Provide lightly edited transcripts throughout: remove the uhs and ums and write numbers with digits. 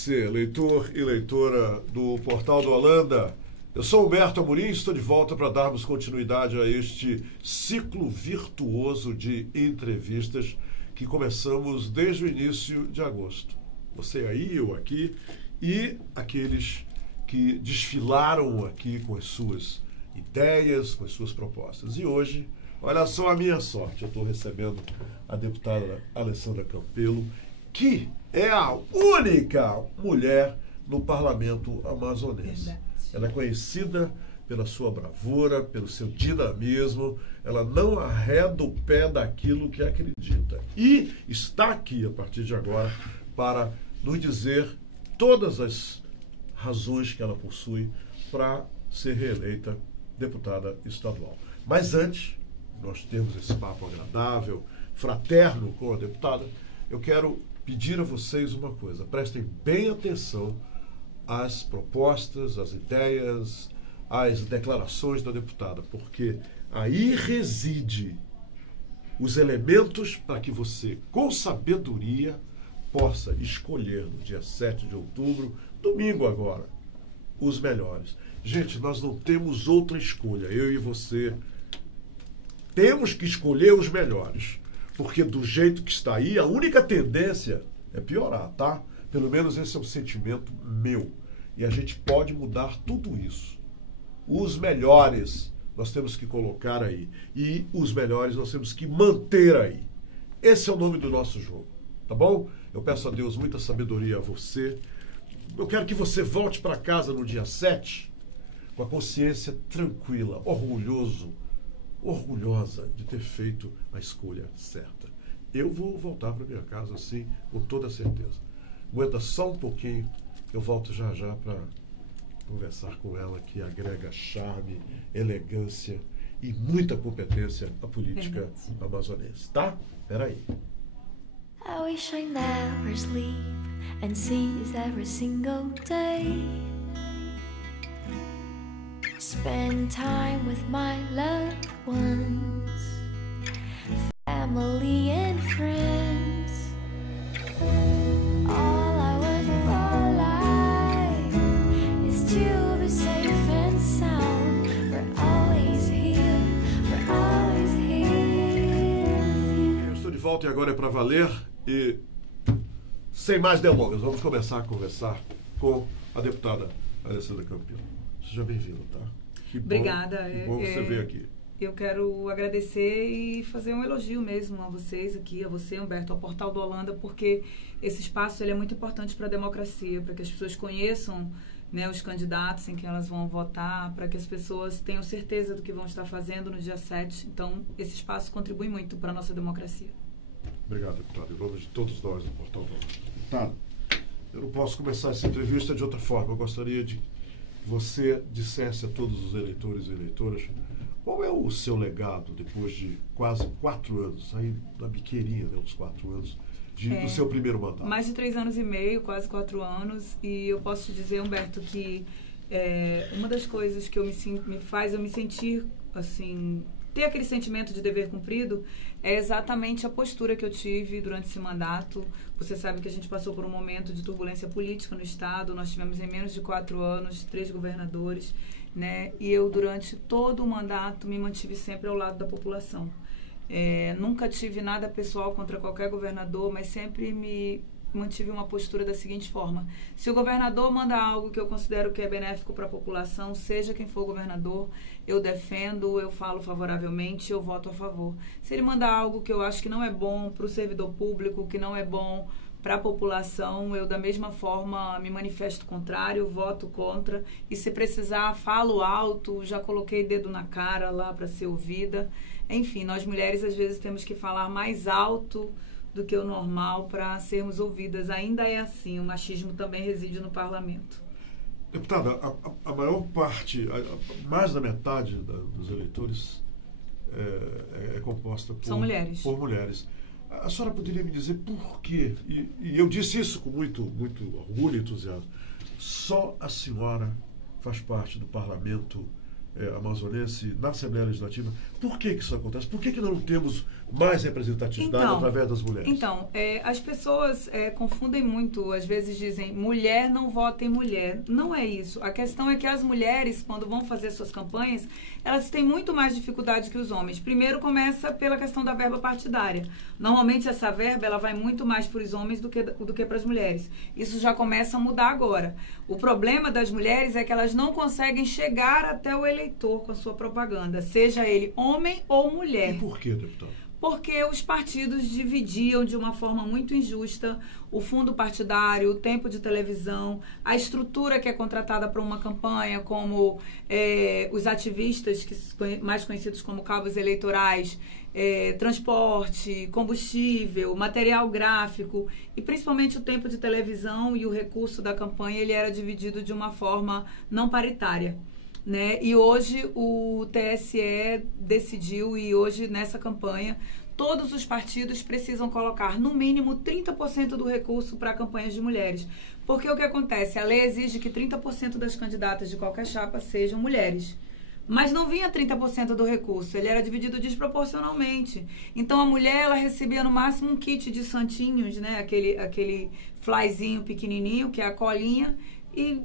você, leitor e leitora do Portal do Holanda. Eu sou Humberto Amorim e estou de volta para darmos continuidade a este ciclo virtuoso de entrevistas que começamos desde o início de agosto. Você aí, eu aqui e aqueles que desfilaram aqui com as suas ideias, com as suas propostas. E hoje, olha só a minha sorte, eu estou recebendo a deputada Alessandra Campelo, que é a única mulher no parlamento amazonense. Verdade. Ela é conhecida pela sua bravura, pelo seu dinamismo, ela não arreda o pé daquilo que acredita. E está aqui, a partir de agora, para nos dizer todas as razões que ela possui para ser reeleita deputada estadual. Mas antes, nós temos esse papo agradável, fraterno com a deputada, eu quero pedir a vocês uma coisa, prestem bem atenção às propostas, às ideias, às declarações da deputada, porque aí reside os elementos para que você, com sabedoria, possa escolher no dia 7 de outubro, domingo agora, os melhores. Gente, nós não temos outra escolha, eu e você temos que escolher os melhores. Porque do jeito que está aí, a única tendência é piorar, tá? Pelo menos esse é um sentimento meu. E a gente pode mudar tudo isso. Os melhores nós temos que colocar aí. E os melhores nós temos que manter aí. Esse é o nome do nosso jogo, tá bom? Eu peço a Deus muita sabedoria a você. Eu quero que você volte para casa no dia 7 com a consciência tranquila, orgulhosa de ter feito a escolha certa. Eu vou voltar para minha casa assim, com toda certeza. Aguenta só um pouquinho, eu volto já já para conversar com ela, que agrega charme, elegância e muita competência à política amazonense, tá? Peraí. I wish I never sleep and seize every single day. Spend time with my loved ones, family and friends. All I want for life is to be safe and sound. We're always here with you. Eu estou de volta e agora é para valer. E sem mais delongas, vamos começar a conversar com a deputada Alessandra Campelo. Seja bem-vinda, tá? Obrigada. Que bom você veio aqui. Eu quero agradecer e fazer um elogio mesmo a vocês aqui, a você, Humberto, ao Portal do Holanda, porque esse espaço ele é muito importante para a democracia, para que as pessoas conheçam, né, os candidatos em que elas vão votar, para que as pessoas tenham certeza do que vão estar fazendo no dia 7. Então, esse espaço contribui muito para a nossa democracia. Obrigado, deputado. Em nome de todos nós do Portal do Holanda. Deputado, eu não posso começar essa entrevista de outra forma. Eu gostaria de que você dissesse a todos os eleitores e eleitoras qual é o seu legado depois de quase 4 anos, aí na biqueirinha, né, uns 4 anos, do seu primeiro mandato. Mais de 3 anos e meio, quase 4 anos, e eu posso te dizer, Humberto, que uma das coisas que me faz eu me sentir, assim, ter aquele sentimento de dever cumprido é exatamente a postura que eu tive durante esse mandato. Você sabe que a gente passou por um momento de turbulência política no Estado, nós tivemos em menos de 4 anos 3 governadores, né? E eu, durante todo o mandato, me mantive sempre ao lado da população. Nunca tive nada pessoal contra qualquer governador, mas sempre me mantive uma postura da seguinte forma: se o governador manda algo que eu considero que é benéfico para a população, seja quem for o governador, eu defendo, eu falo favoravelmente, eu voto a favor. Se ele manda algo que eu acho que não é bom para o servidor público, que não é bom para a população, eu da mesma forma me manifesto contrário, voto contra, e se precisar falo alto, já coloquei dedo na cara lá para ser ouvida. Enfim, nós mulheres às vezes temos que falar mais alto do que o normal para sermos ouvidas. Ainda é assim, o machismo também reside no parlamento. Deputada, a maior parte, mais da metade dos eleitores é composta São mulheres. Por mulheres. A senhora poderia me dizer por quê? E eu disse isso com muito orgulho e entusiasmo. Só a senhora faz parte do parlamento amazonense na Assembleia Legislativa. Por que isso acontece? Por que não temos mais representatividade através das mulheres? Então, as pessoas confundem muito, às vezes dizem, mulher não vota em mulher. Não é isso. A questão é que as mulheres, quando vão fazer suas campanhas, elas têm muito mais dificuldade que os homens. Primeiro começa pela questão da verba partidária. Normalmente essa verba ela vai muito mais para os homens do que para as mulheres. Isso já começa a mudar agora. O problema das mulheres é que elas não conseguem chegar até o eleitor com a sua propaganda, seja ele homem ou mulher. E por quê, deputado? Porque os partidos dividiam de uma forma muito injusta o fundo partidário, o tempo de televisão, a estrutura que é contratada para uma campanha, como os ativistas, mais conhecidos como cabos eleitorais, transporte, combustível, material gráfico e principalmente o tempo de televisão e o recurso da campanha, ele era dividido de uma forma não paritária. Né? E hoje o TSE decidiu, e hoje nessa campanha todos os partidos precisam colocar no mínimo 30% do recurso para campanhas de mulheres. Porque o que acontece? A lei exige que 30% das candidatas de qualquer chapa sejam mulheres. Mas não vinha 30% do recurso, ele era dividido desproporcionalmente. Então a mulher ela recebia no máximo um kit de santinhos, né? aquele flyzinho pequenininho, que é a colinha, e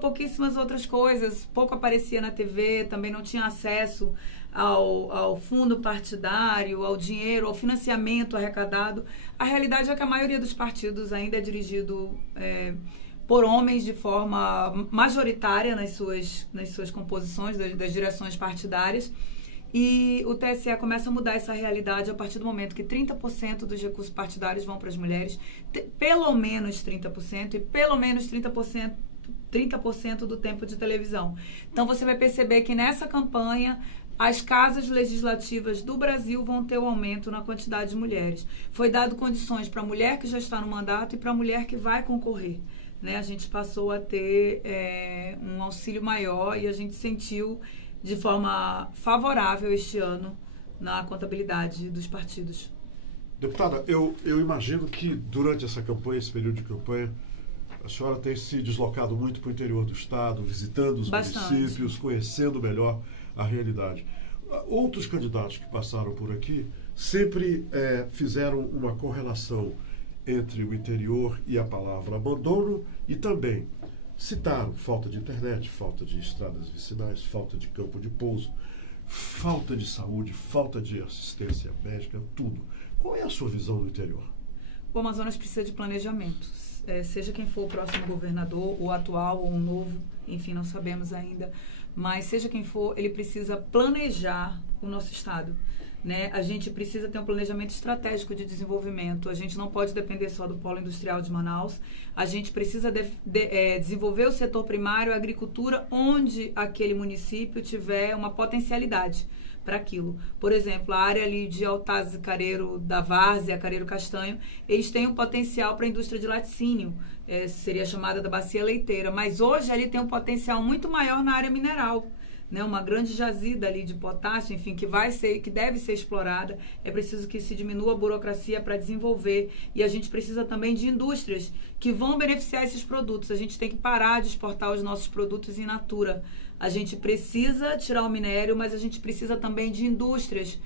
pouquíssimas outras coisas, pouco aparecia na TV, também não tinha acesso ao fundo partidário, ao dinheiro, ao financiamento arrecadado. A realidade é que a maioria dos partidos ainda é dirigido por homens de forma majoritária nas suas composições, das direções partidárias. E o TSE começa a mudar essa realidade a partir do momento que 30% dos recursos partidários vão para as mulheres, pelo menos 30%, e pelo menos 30% do tempo de televisão. Então, você vai perceber que nessa campanha, as casas legislativas do Brasil vão ter um aumento na quantidade de mulheres. Foi dado condições para a mulher que já está no mandato e para a mulher que vai concorrer. Né? A gente passou a ter um auxílio maior e a gente sentiu de forma favorável este ano na contabilidade dos partidos. Deputada, eu imagino que durante essa campanha, esse período de campanha, a senhora tem se deslocado muito para o interior do estado, visitando os municípios, conhecendo melhor a realidade. Outros candidatos que passaram por aqui sempre fizeram uma correlação entre o interior e a palavra abandono e também citaram falta de internet, falta de estradas vicinais, falta de campo de pouso, falta de saúde, falta de assistência médica, tudo. Qual é a sua visão do interior? O Amazonas precisa de planejamento. Seja quem for o próximo governador, o atual ou o novo, enfim, não sabemos ainda, mas seja quem for, ele precisa planejar o nosso estado. Né? A gente precisa ter um planejamento estratégico de desenvolvimento. A gente não pode depender só do polo industrial de Manaus. A gente precisa desenvolver o setor primário, a agricultura, onde aquele município tiver uma potencialidade para aquilo. Por exemplo, a área ali de Altaz e Careiro da Várzea, Careiro Castanho, eles têm um potencial para a indústria de laticínio, seria chamada da bacia leiteira, mas hoje ali tem um potencial muito maior na área mineral. Né, uma grande jazida ali de potássio, enfim, que deve ser explorada. É preciso que se diminua a burocracia para desenvolver, e a gente precisa também de indústrias que vão beneficiar esses produtos. A gente tem que parar de exportar os nossos produtos in natura. A gente precisa tirar o minério, mas a gente precisa também de indústrias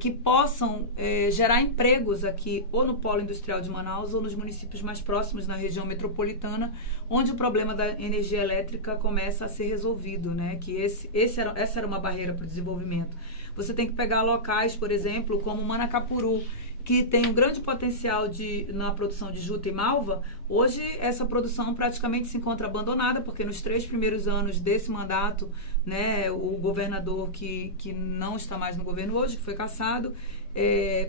que possam gerar empregos aqui, ou no polo industrial de Manaus, ou nos municípios mais próximos, na região metropolitana, onde o problema da energia elétrica começa a ser resolvido, né? Que essa era uma barreira para o desenvolvimento. Você tem que pegar locais, por exemplo, como Manacapuru, que tem um grande potencial na produção de juta e malva. Hoje, essa produção praticamente se encontra abandonada, porque nos 3 primeiros anos desse mandato, né, o governador que não está mais no governo hoje, que foi cassado,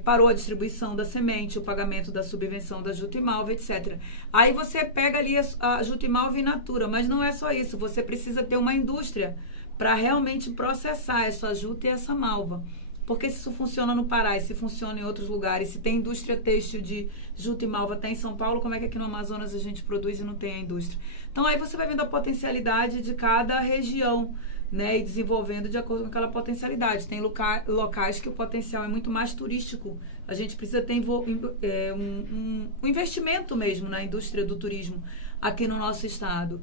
parou a distribuição da semente, o pagamento da subvenção da juta e malva, etc. Aí você pega ali a juta e malva in natura, mas não é só isso, você precisa ter uma indústria para realmente processar essa juta e essa malva. Porque se isso funciona no Pará e se funciona em outros lugares, se tem indústria têxtil de juta e malva até em São Paulo, como é que aqui no Amazonas a gente produz e não tem a indústria? Então aí você vai vendo a potencialidade de cada região, né, e desenvolvendo de acordo com aquela potencialidade. Tem locais que o potencial é muito mais turístico. A gente precisa ter um investimento mesmo na indústria do turismo aqui no nosso estado.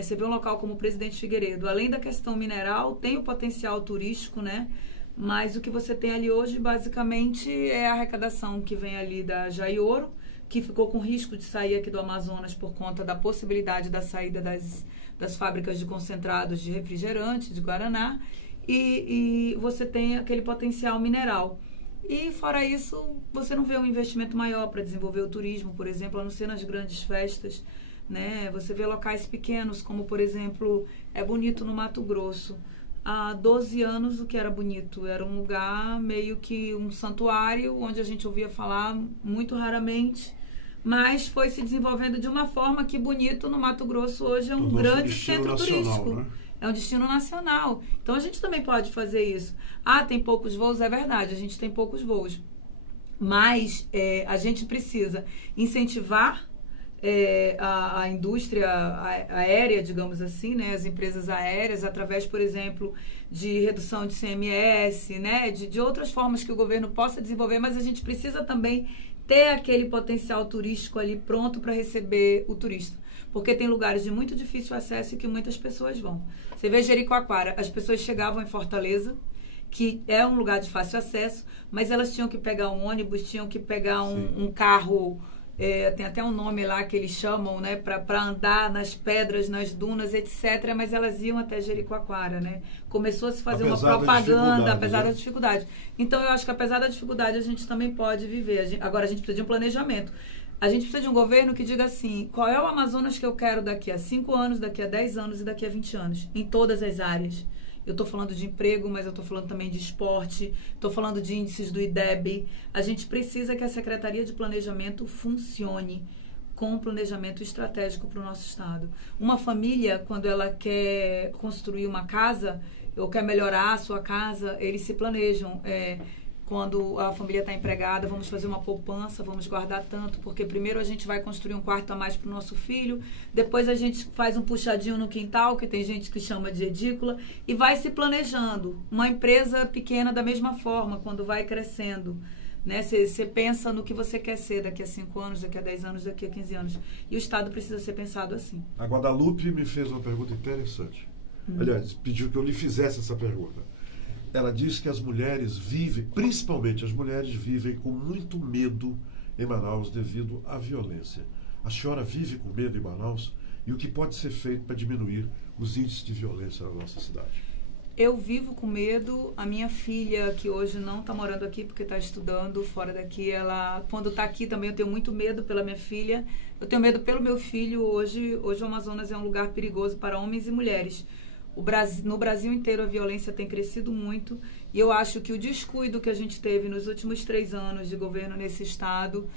Você vê um local como o Presidente Figueiredo, além da questão mineral, tem o potencial turístico, né? mas o que você tem ali hoje, basicamente, é a arrecadação que vem ali da Jaioro, que ficou com risco de sair aqui do Amazonas por conta da possibilidade da saída das fábricas de concentrados de refrigerante, de Guaraná, e você tem aquele potencial mineral. E, fora isso, você não vê um investimento maior para desenvolver o turismo, por exemplo, a não ser nas grandes festas, né? Você vê locais pequenos, como, por exemplo, é bonito no Mato Grosso. Há 12 anos o que era bonito? Era um lugar meio que um santuário, onde a gente ouvia falar muito raramente, mas foi se desenvolvendo de uma forma que Bonito, no Mato Grosso, hoje é um grande centro turístico. Né? É um destino nacional. Então, a gente também pode fazer isso. Tem poucos voos? É verdade, a gente tem poucos voos. Mas a gente precisa incentivar a indústria aérea, digamos assim, né? As empresas aéreas, através, por exemplo, de redução de CMS, né? De outras formas que o governo possa desenvolver, mas a gente precisa também ter aquele potencial turístico ali pronto para receber o turista. Porque tem lugares de muito difícil acesso e que muitas pessoas vão. Você vê Jericoacoara, as pessoas chegavam em Fortaleza, que é um lugar de fácil acesso, mas elas tinham que pegar um ônibus, tinham que pegar um carro, tem até um nome lá que eles chamam, né, para andar nas pedras, nas dunas, etc. Mas elas iam até Jericoacoara, né? Começou a se fazer uma propaganda, apesar da dificuldade. Então, eu acho que apesar da dificuldade, a gente também pode viver. Agora, a gente precisa de um planejamento. A gente precisa de um governo que diga assim, qual é o Amazonas que eu quero daqui a 5 anos, daqui a 10 anos e daqui a 20 anos, em todas as áreas. Eu estou falando de emprego, mas eu estou falando também de esporte, estou falando de índices do IDEB. A gente precisa que a Secretaria de Planejamento funcione com um planejamento estratégico para o nosso estado. Uma família, quando ela quer construir uma casa, ou quer melhorar a sua casa, eles se planejam. Quando a família está empregada, vamos fazer uma poupança, vamos guardar tanto, porque primeiro a gente vai construir um quarto a mais para o nosso filho, depois a gente faz um puxadinho no quintal, que tem gente que chama de edícula, e vai se planejando. Uma empresa pequena da mesma forma, quando vai crescendo, né? Você pensa no que você quer ser daqui a 5 anos, daqui a 10 anos, daqui a 15 anos. E o Estado precisa ser pensado assim. A Guadalupe me fez uma pergunta interessante. Aliás, pediu que eu lhe fizesse essa pergunta. Ela diz que as mulheres vivem, principalmente as mulheres vivem com muito medo em Manaus devido à violência. A senhora vive com medo em Manaus? E o que pode ser feito para diminuir os índices de violência na nossa cidade? Eu vivo com medo. A minha filha, que hoje não está morando aqui porque está estudando fora daqui, ela, quando está aqui também eu tenho muito medo pela minha filha. Eu tenho medo pelo meu filho. Hoje o Amazonas é um lugar perigoso para homens e mulheres. No Brasil inteiro a violência tem crescido muito e eu acho que o descuido que a gente teve nos últimos 3 anos de governo nesse estado,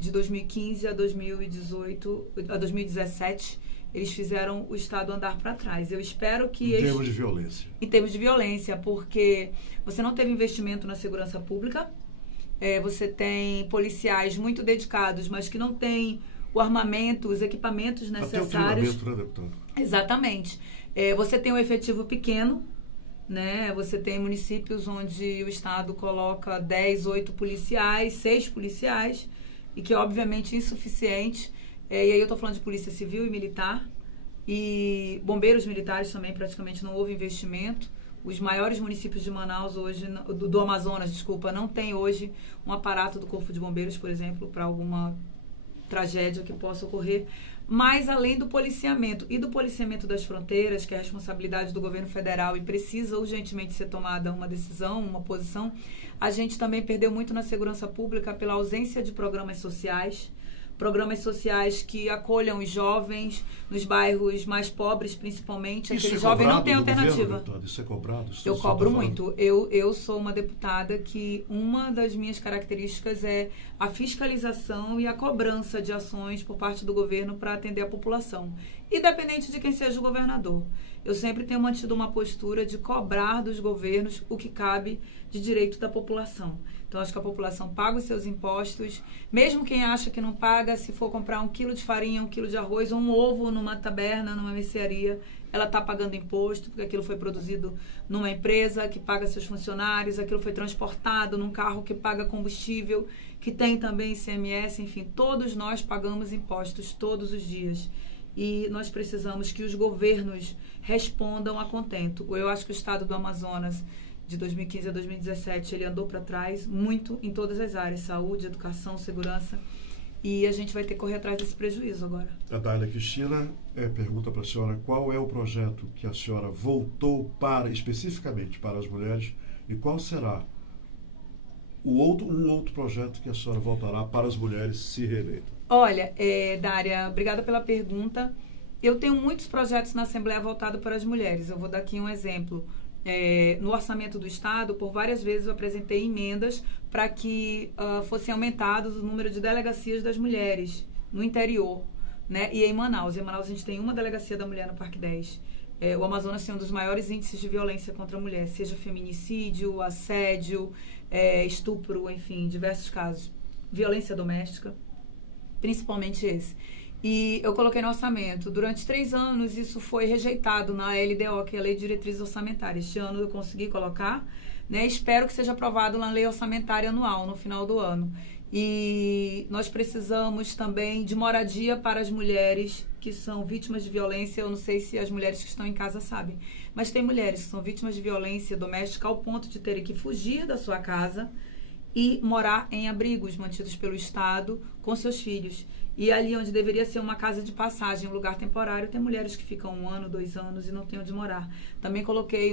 de 2015 a 2017, eles fizeram o estado andar para trás. Eu espero que... Em termos de violência. Em termos de violência, porque você não teve investimento na segurança pública, você tem policiais muito dedicados, mas que não têm o armamento, os equipamentos necessários. Até o treinamento, né, deputado? Exatamente. Você tem um efetivo pequeno, né? Você tem municípios onde o Estado coloca 10, 8 policiais, 6 policiais, e que obviamente é insuficiente. E aí eu estou falando de polícia civil e militar, e bombeiros militares também praticamente não houve investimento. Os maiores municípios de Manaus hoje, do Amazonas, desculpa, não tem hoje um aparato do Corpo de Bombeiros, por exemplo, para alguma tragédia que possa ocorrer. Mas, além do policiamento e do policiamento das fronteiras, que é a responsabilidade do governo federal e precisa urgentemente ser tomada uma decisão, uma posição, a gente também perdeu muito na segurança pública pela ausência de programas sociais que acolham os jovens nos bairros mais pobres, principalmente. Aquele jovem não tem alternativa. Isso é cobrado? Eu cobro muito. Eu sou uma deputada que uma das minhas características é a fiscalização e a cobrança de ações por parte do governo para atender a população, independente de quem seja o governador. Eu sempre tenho mantido uma postura de cobrar dos governos o que cabe de direito da população. Então, acho que a população paga os seus impostos, mesmo quem acha que não paga, se for comprar 1 quilo de farinha, 1 quilo de arroz, ou um ovo numa taberna, numa mercearia, ela está pagando imposto, porque aquilo foi produzido numa empresa que paga seus funcionários, aquilo foi transportado num carro que paga combustível, que tem também ICMS, enfim, todos nós pagamos impostos todos os dias. E nós precisamos que os governos respondam a contento. Eu acho que o estado do Amazonas de 2015 a 2017, ele andou para trás muito em todas as áreas, saúde, educação, segurança, e a gente vai ter que correr atrás desse prejuízo agora. A Dália Cristina pergunta para a senhora qual é o projeto que a senhora voltou especificamente para as mulheres, e qual será um outro projeto que a senhora voltará para as mulheres se reeleita. Olha, Dália, obrigada pela pergunta. Eu tenho muitos projetos na Assembleia voltados para as mulheres. Eu vou dar aqui um exemplo. No orçamento do Estado, por várias vezes eu apresentei emendas para que fossem aumentados o número de delegacias das mulheres no interior, né? E em Manaus. Em Manaus a gente tem uma delegacia da mulher no Parque 10. O Amazonas tem um dos maiores índices de violência contra a mulher, seja feminicídio, assédio, estupro, enfim, diversos casos. Violência doméstica, principalmente esse. E eu coloquei no orçamento. Durante 3 anos, isso foi rejeitado na LDO, que é a Lei de Diretrizes Orçamentárias. Este ano eu consegui colocar, né? Espero que seja aprovado na Lei Orçamentária Anual, no final do ano. E nós precisamos também de moradia para as mulheres que são vítimas de violência. Eu não sei se as mulheres que estão em casa sabem, mas tem mulheres que são vítimas de violência doméstica ao ponto de terem que fugir da sua casa e morar em abrigos mantidos pelo Estado com seus filhos. E ali onde deveria ser uma casa de passagem, um lugar temporário, tem mulheres que ficam 1 ano, 2 anos e não têm onde morar. Também coloquei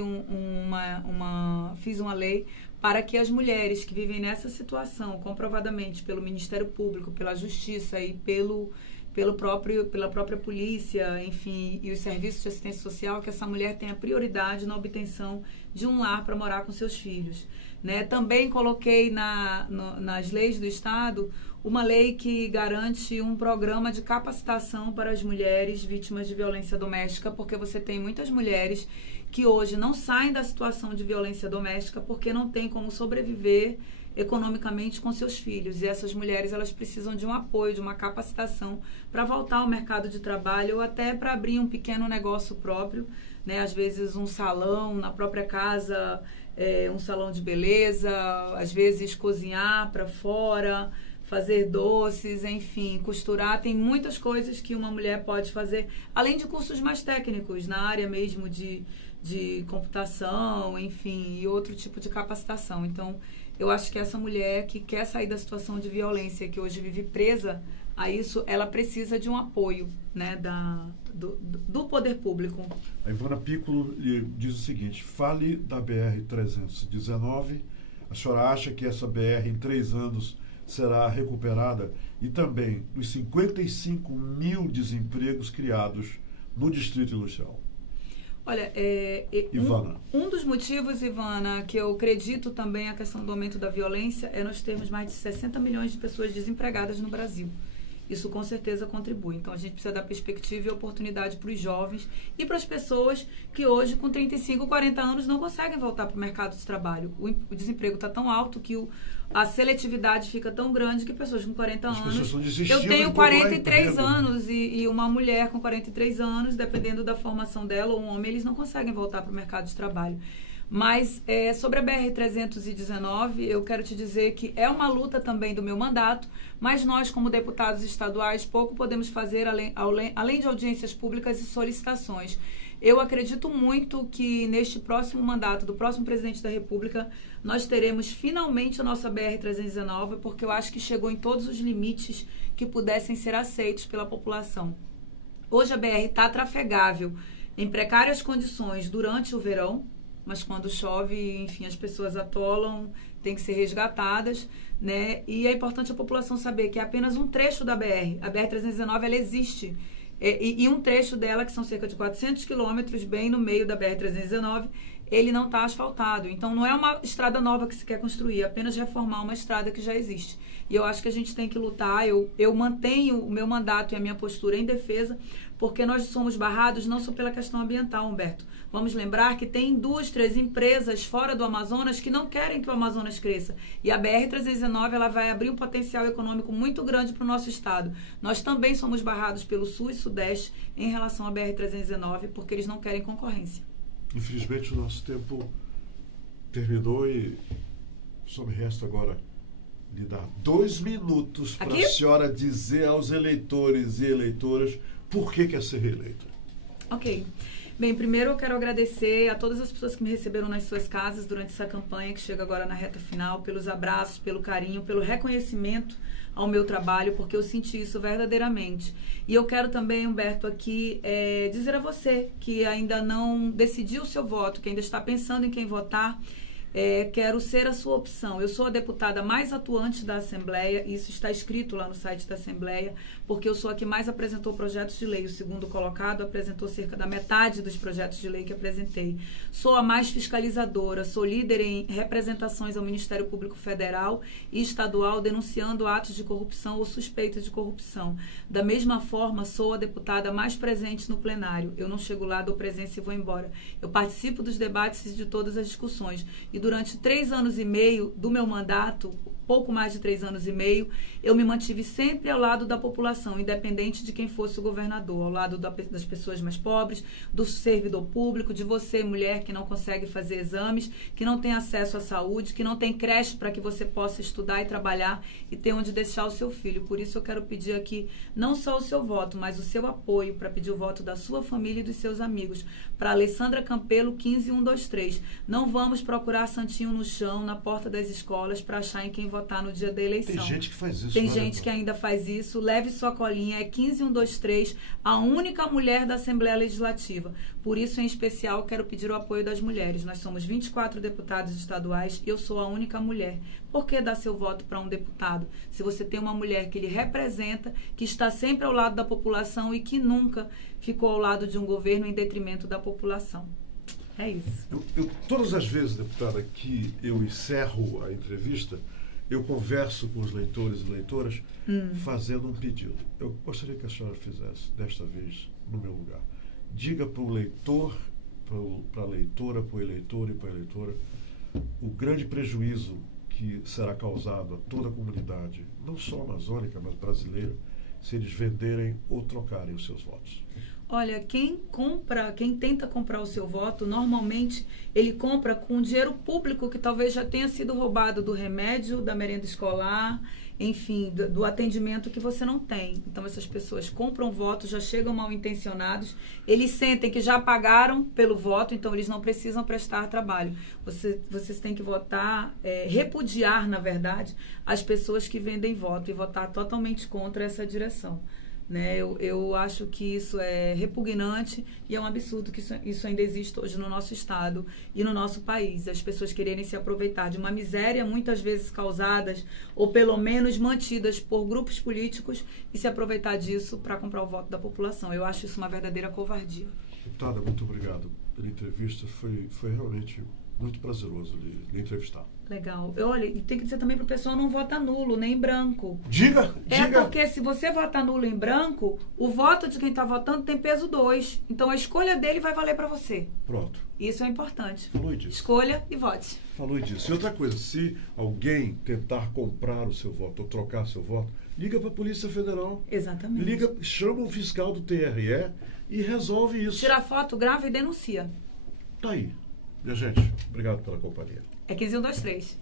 fiz uma lei para que as mulheres que vivem nessa situação, comprovadamente pelo Ministério Público, pela Justiça e pela própria polícia, enfim, e os serviços de assistência social, que essa mulher tenha prioridade na obtenção de um lar para morar com seus filhos, né? Também coloquei nas leis do Estado uma lei que garante um programa de capacitação para as mulheres vítimas de violência doméstica, porque você tem muitas mulheres que hoje não saem da situação de violência doméstica porque não tem como sobreviver economicamente com seus filhos. E essas mulheres, elas precisam de um apoio, de uma capacitação para voltar ao mercado de trabalho ou até para abrir um pequeno negócio próprio, né? Às vezes um salão na própria casa, um salão de beleza, às vezes cozinhar para fora, fazer doces, enfim, costurar. Tem muitas coisas que uma mulher pode fazer, além de cursos mais técnicos, na área mesmo de computação, enfim, e outro tipo de capacitação. Então, eu acho que essa mulher que quer sair da situação de violência, que hoje vive presa a isso, ela precisa de um apoio, né, do poder público. A Ivana Piccolo diz o seguinte: fale da BR-319. A senhora acha que essa BR em 3 anos será recuperada? E também dos 55 mil desempregos criados no Distrito Industrial. Olha, Ivana. Um dos motivos, Ivana, que eu acredito também a questão do aumento da violência é nós termos mais de 60 milhões de pessoas desempregadas no Brasil. Isso com certeza contribui. Então a gente precisa dar perspectiva e oportunidade para os jovens e para as pessoas que hoje, com 35, 40 anos, não conseguem voltar para o mercado de trabalho. O desemprego está tão alto que a seletividade fica tão grande que pessoas com 40 anos... Eu tenho 43 anos e uma mulher com 43 anos, dependendo da formação dela, ou um homem, eles não conseguem voltar para o mercado de trabalho. Mas sobre a BR-319, eu quero te dizer que é uma luta também do meu mandato, mas nós, como deputados estaduais, pouco podemos fazer além de audiências públicas e solicitações. Eu acredito muito que neste próximo mandato do próximo presidente da República, nós teremos finalmente a nossa BR-319, porque eu acho que chegou em todos os limites que pudessem ser aceitos pela população. Hoje a BR está trafegável em precárias condições durante o verão, mas quando chove, enfim, as pessoas atolam, têm que ser resgatadas, né? E é importante a população saber que é apenas um trecho da BR. A BR-319, ela existe. E um trecho dela, que são cerca de 400 quilômetros, bem no meio da BR-319, ele não está asfaltado. Então, não é uma estrada nova que se quer construir, é apenas reformar uma estrada que já existe. E eu acho que a gente tem que lutar. Eu mantenho o meu mandato e a minha postura em defesa, porque nós somos barrados não só pela questão ambiental, Humberto. Vamos lembrar que tem indústrias, empresas fora do Amazonas que não querem que o Amazonas cresça. E a BR-319, ela vai abrir um potencial econômico muito grande para o nosso estado. Nós também somos barrados pelo Sul e Sudeste em relação à BR-319, porque eles não querem concorrência. Infelizmente, o nosso tempo terminou e só me resta agora lhe dar 2 minutos para a senhora dizer aos eleitores e eleitoras por que quer ser reeleita. Ok. Bem, primeiro eu quero agradecer a todas as pessoas que me receberam nas suas casas durante essa campanha que chega agora na reta final, pelos abraços, pelo carinho, pelo reconhecimento ao meu trabalho, porque eu senti isso verdadeiramente. E eu quero também, Humberto, aqui dizer a você que ainda não decidiu o seu voto, que ainda está pensando em quem votar, quero ser a sua opção. Eu sou a deputada mais atuante da Assembleia, e isso está escrito lá no site da Assembleia, porque eu sou a que mais apresentou projetos de lei. O segundo colocado apresentou cerca da metade dos projetos de lei que apresentei. Sou a mais fiscalizadora, sou líder em representações ao Ministério Público Federal e Estadual denunciando atos de corrupção ou suspeitas de corrupção. Da mesma forma, sou a deputada mais presente no plenário. Eu não chego lá, dou presença e vou embora. Eu participo dos debates e de todas as discussões. E durante 3 anos e meio do meu mandato, pouco mais de 3 anos e meio, eu me mantive sempre ao lado da população, independente de quem fosse o governador, ao lado das pessoas mais pobres, do servidor público, de você, mulher, que não consegue fazer exames, que não tem acesso à saúde, que não tem creche para que você possa estudar e trabalhar e ter onde deixar o seu filho. Por isso eu quero pedir aqui não só o seu voto, mas o seu apoio para pedir o voto da sua família e dos seus amigos. Para Alessandra Campelo, 15123. Não vamos procurar santinho no chão, na porta das escolas, para achar em quem votar no dia da eleição. Tem gente que faz isso. Tem gente que ainda faz isso. Leve sua colinha, é 15123, a única mulher da Assembleia Legislativa. Por isso, em especial, quero pedir o apoio das mulheres. Nós somos 24 deputados estaduais e eu sou a única mulher. Por que dar seu voto para um deputado? Se você tem uma mulher que lhe representa, que está sempre ao lado da população e que nunca ficou ao lado de um governo em detrimento da população. É isso. Todas as vezes, deputada, que eu encerro a entrevista, eu converso com os leitores e leitoras fazendo um pedido. Eu gostaria que a senhora fizesse, desta vez, no meu lugar. Diga para o leitor, para a leitora, para o eleitor e para a eleitora, o grande prejuízo que será causado a toda a comunidade, não só amazônica, mas brasileira, se eles venderem ou trocarem os seus votos. Olha, quem tenta comprar o seu voto, normalmente ele compra com dinheiro público que talvez já tenha sido roubado do remédio, da merenda escolar, enfim, do atendimento que você não tem. Então essas pessoas compram voto, já chegam mal intencionados, eles sentem que já pagaram pelo voto, então eles não precisam prestar trabalho. Vocês têm que votar, repudiar, na verdade, as pessoas que vendem voto e votar totalmente contra essa direção. Né? Eu acho que isso é repugnante e é um absurdo que isso ainda existe hoje no nosso estado e no nosso país. As pessoas quererem se aproveitar de uma miséria muitas vezes causadas ou pelo menos mantidas por grupos políticos e se aproveitar disso para comprar o voto da população. Eu acho isso uma verdadeira covardia. Deputada, muito obrigado pela entrevista. Foi realmente muito prazeroso lhe entrevistar. Legal. Olha, e tem que dizer também para o pessoal não votar nulo, nem em branco. Diga! Porque se você votar nulo em branco, o voto de quem está votando tem peso 2. Então a escolha dele vai valer para você. Pronto. Isso é importante. Falou disso. Escolha e vote. Falou disso. E outra coisa, se alguém tentar comprar o seu voto ou trocar seu voto, liga para a Polícia Federal. Exatamente. Chama o fiscal do TRE e resolve isso. Tira foto, grava e denuncia. Tá aí. Minha gente, obrigado pela companhia. É 15123.